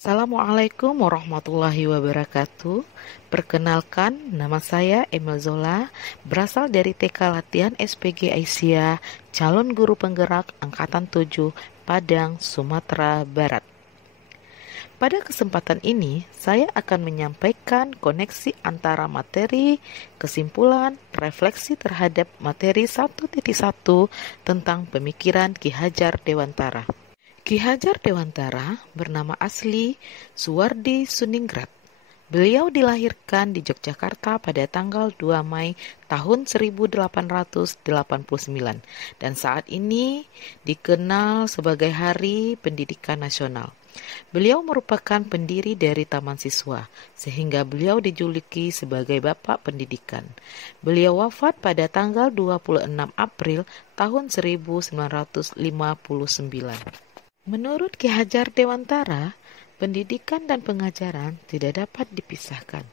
Assalamualaikum warahmatullahi wabarakatuh. Perkenalkan, nama saya Emil Zola, berasal dari TK Latihan SPG Aisyah, calon guru penggerak Angkatan 7, Padang, Sumatera Barat. Pada kesempatan ini, saya akan menyampaikan koneksi antara materi, kesimpulan, refleksi terhadap materi 1.1 tentang pemikiran Ki Hajar Dewantara. Ki Hajar Dewantara bernama asli Suwardi Suningrat. Beliau dilahirkan di Yogyakarta pada tanggal 2 Mei tahun 1889 dan saat ini dikenal sebagai Hari Pendidikan Nasional. Beliau merupakan pendiri dari Taman Siswa, sehingga beliau dijuluki sebagai Bapak Pendidikan. Beliau wafat pada tanggal 26 April tahun 1959. Menurut Ki Hajar Dewantara, pendidikan dan pengajaran tidak dapat dipisahkan.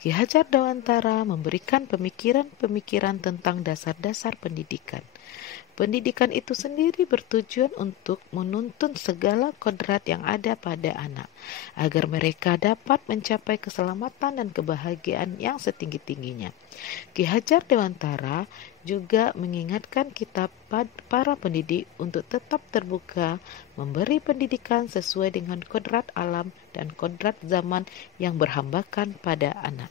Ki Hajar Dewantara memberikan pemikiran-pemikiran tentang dasar-dasar pendidikan. Pendidikan itu sendiri bertujuan untuk menuntun segala kodrat yang ada pada anak, agar mereka dapat mencapai keselamatan dan kebahagiaan yang setinggi-tingginya. Ki Hajar Dewantara juga mengingatkan kita para pendidik untuk tetap terbuka, memberi pendidikan sesuai dengan kodrat alam dan kodrat zaman yang berhambakan pada anak.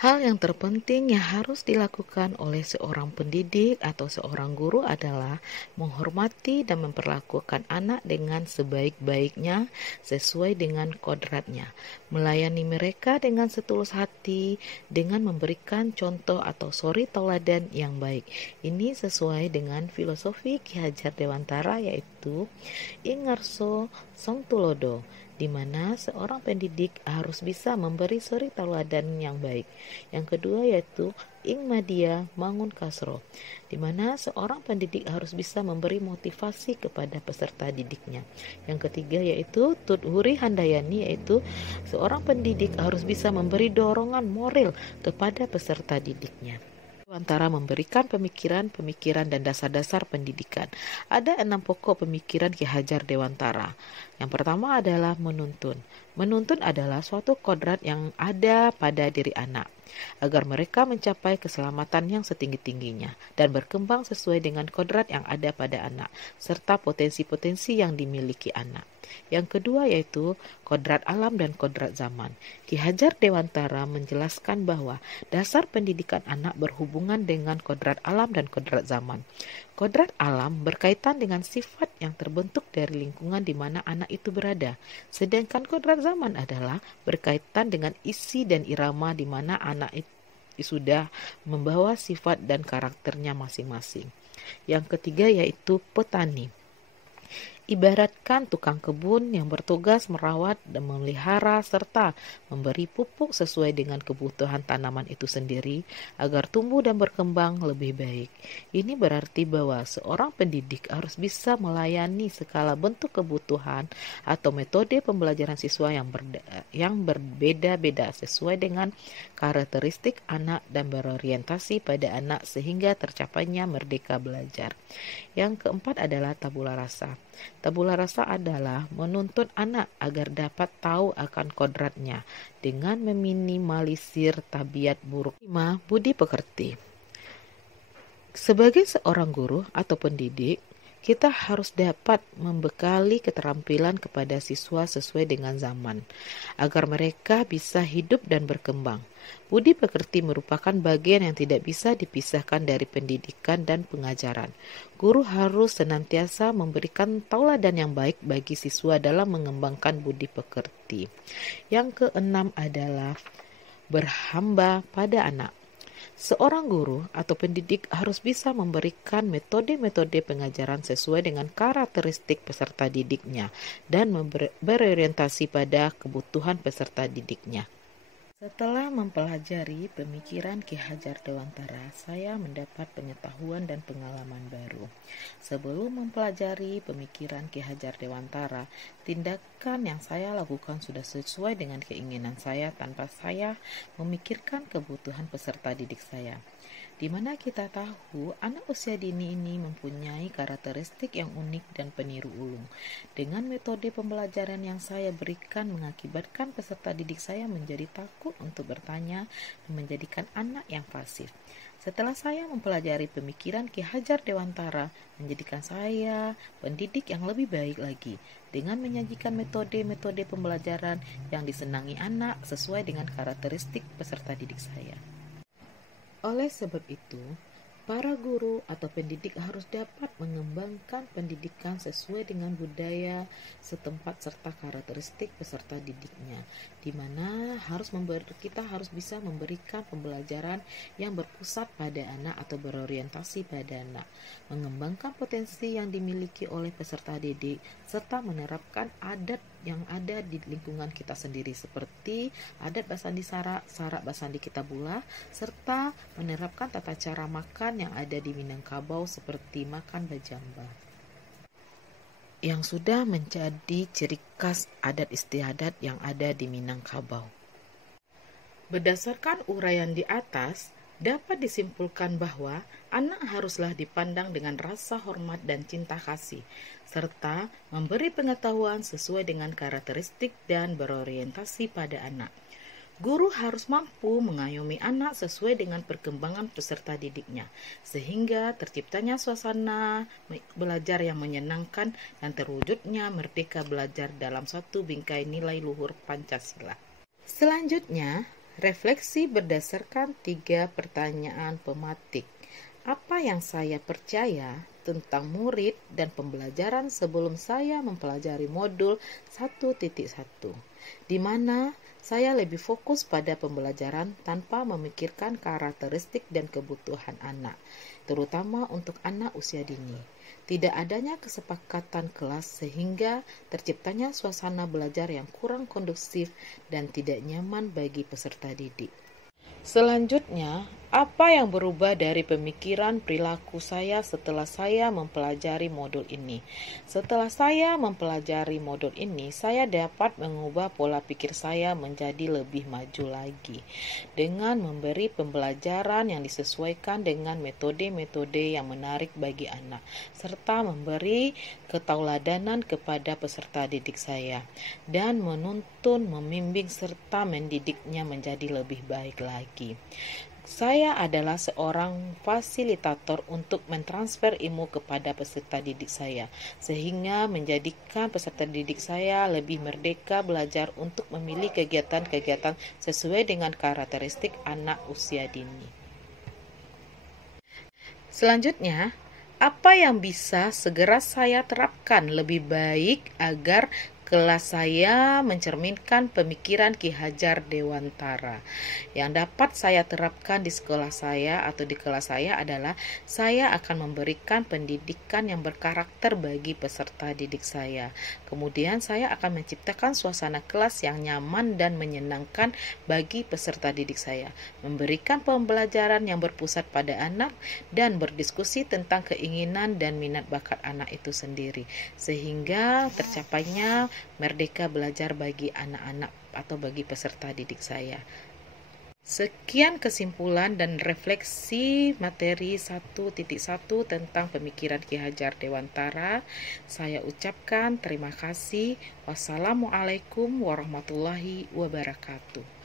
Hal yang terpenting yang harus dilakukan oleh seorang pendidik atau seorang guru adalah menghormati dan memperlakukan anak dengan sebaik-baiknya sesuai dengan kodratnya, melayani mereka dengan setulus hati, dengan memberikan contoh atau suri tauladan yang baik. Ini sesuai dengan filosofi Ki Hajar Dewantara, yaitu Ingarso Songtulodo, di mana seorang pendidik harus bisa memberi suri tauladan yang baik. Yang kedua yaitu Ing Madia Mangun Kasro, di mana seorang pendidik harus bisa memberi motivasi kepada peserta didiknya. Yang ketiga yaitu Tut Huri Handayani, yaitu seorang pendidik harus bisa memberi dorongan moral kepada peserta didiknya. Antara memberikan pemikiran-pemikiran dan dasar-dasar pendidikan. Ada 6 pokok pemikiran Ki Hajar Dewantara. Yang pertama adalah menuntun. Menuntun adalah suatu kodrat yang ada pada diri anak, agar mereka mencapai keselamatan yang setinggi-tingginya dan berkembang sesuai dengan kodrat yang ada pada anak, serta potensi-potensi yang dimiliki anak. Yang kedua yaitu kodrat alam dan kodrat zaman. Ki Hajar Dewantara menjelaskan bahwa dasar pendidikan anak berhubungan dengan kodrat alam dan kodrat zaman. Kodrat alam berkaitan dengan sifat yang terbentuk dari lingkungan di mana anak itu berada, sedangkan kodrat zaman adalah berkaitan dengan isi dan irama di mana anak itu sudah membawa sifat dan karakternya masing-masing. Yang ketiga yaitu petani. Ibaratkan tukang kebun yang bertugas merawat dan memelihara serta memberi pupuk sesuai dengan kebutuhan tanaman itu sendiri agar tumbuh dan berkembang lebih baik. Ini berarti bahwa seorang pendidik harus bisa melayani segala bentuk kebutuhan atau metode pembelajaran siswa yang berbeda-beda sesuai dengan karakteristik anak dan berorientasi pada anak sehingga tercapainya merdeka belajar. Yang keempat adalah tabula rasa. Tabula rasa adalah menuntun anak agar dapat tahu akan kodratnya dengan meminimalisir tabiat buruk. 5. Budi pekerti. Sebagai seorang guru atau pendidik, kita harus dapat membekali keterampilan kepada siswa sesuai dengan zaman, agar mereka bisa hidup dan berkembang. Budi pekerti merupakan bagian yang tidak bisa dipisahkan dari pendidikan dan pengajaran. Guru harus senantiasa memberikan tauladan yang baik bagi siswa dalam mengembangkan budi pekerti. Yang keenam adalah berhamba pada anak. Seorang guru atau pendidik harus bisa memberikan metode-metode pengajaran sesuai dengan karakteristik peserta didiknya dan berorientasi pada kebutuhan peserta didiknya. Setelah mempelajari pemikiran Ki Hajar Dewantara, saya mendapat pengetahuan dan pengalaman baru. Sebelum mempelajari pemikiran Ki Hajar Dewantara, tindakan yang saya lakukan sudah sesuai dengan keinginan saya tanpa saya memikirkan kebutuhan peserta didik saya. di mana kita tahu anak usia dini ini mempunyai karakteristik yang unik dan peniru ulung. Dengan metode pembelajaran yang saya berikan mengakibatkan peserta didik saya menjadi takut untuk bertanya dan menjadikan anak yang pasif. Setelah saya mempelajari pemikiran Ki Hajar Dewantara, menjadikan saya pendidik yang lebih baik lagi dengan menyajikan metode-metode pembelajaran yang disenangi anak sesuai dengan karakteristik peserta didik saya. Oleh sebab itu, para guru atau pendidik harus dapat mengembangkan pendidikan sesuai dengan budaya setempat serta karakteristik peserta didiknya, di mana kita harus bisa memberikan pembelajaran yang berpusat pada anak atau berorientasi pada anak, mengembangkan potensi yang dimiliki oleh peserta didik, serta menerapkan adat yang ada di lingkungan kita sendiri seperti adat Basandi Sarak, Sarak Basandi Kitabula, serta menerapkan tata cara makan yang ada di Minangkabau seperti makan bajamba yang sudah menjadi ciri khas adat istiadat yang ada di Minangkabau. Berdasarkan uraian di atas, dapat disimpulkan bahwa anak haruslah dipandang dengan rasa hormat dan cinta kasih, serta memberi pengetahuan sesuai dengan karakteristik dan berorientasi pada anak. Guru harus mampu mengayomi anak sesuai dengan perkembangan peserta didiknya, sehingga terciptanya suasana belajar yang menyenangkan dan terwujudnya merdeka belajar dalam satu bingkai nilai luhur Pancasila. Selanjutnya, refleksi berdasarkan 3 pertanyaan pematik. Apa yang saya percaya tentang murid dan pembelajaran sebelum saya mempelajari modul 1.1, di mana saya lebih fokus pada pembelajaran tanpa memikirkan karakteristik dan kebutuhan anak, terutama untuk anak usia dini. Tidak adanya kesepakatan kelas sehingga terciptanya suasana belajar yang kurang kondusif dan tidak nyaman bagi peserta didik. Selanjutnya, apa yang berubah dari pemikiran perilaku saya setelah saya mempelajari modul ini? Setelah saya mempelajari modul ini, saya dapat mengubah pola pikir saya menjadi lebih maju lagi dengan memberi pembelajaran yang disesuaikan dengan metode-metode yang menarik bagi anak, serta memberi ketauladanan kepada peserta didik saya dan menuntun, membimbing serta mendidiknya menjadi lebih baik lagi. Saya adalah seorang fasilitator untuk mentransfer ilmu kepada peserta didik saya, sehingga menjadikan peserta didik saya lebih merdeka belajar untuk memilih kegiatan-kegiatan sesuai dengan karakteristik anak usia dini. Selanjutnya, apa yang bisa segera saya terapkan lebih baik agar kelas saya mencerminkan pemikiran Ki Hajar Dewantara? Yang dapat saya terapkan di sekolah saya atau di kelas saya adalah saya akan memberikan pendidikan yang berkarakter bagi peserta didik saya. Kemudian saya akan menciptakan suasana kelas yang nyaman dan menyenangkan bagi peserta didik saya, memberikan pembelajaran yang berpusat pada anak dan berdiskusi tentang keinginan dan minat bakat anak itu sendiri, sehingga tercapainya merdeka belajar bagi anak-anak atau bagi peserta didik saya. Sekian kesimpulan dan refleksi materi 1.1 tentang pemikiran Ki Hajar Dewantara. Saya ucapkan terima kasih. Wassalamualaikum warahmatullahi wabarakatuh.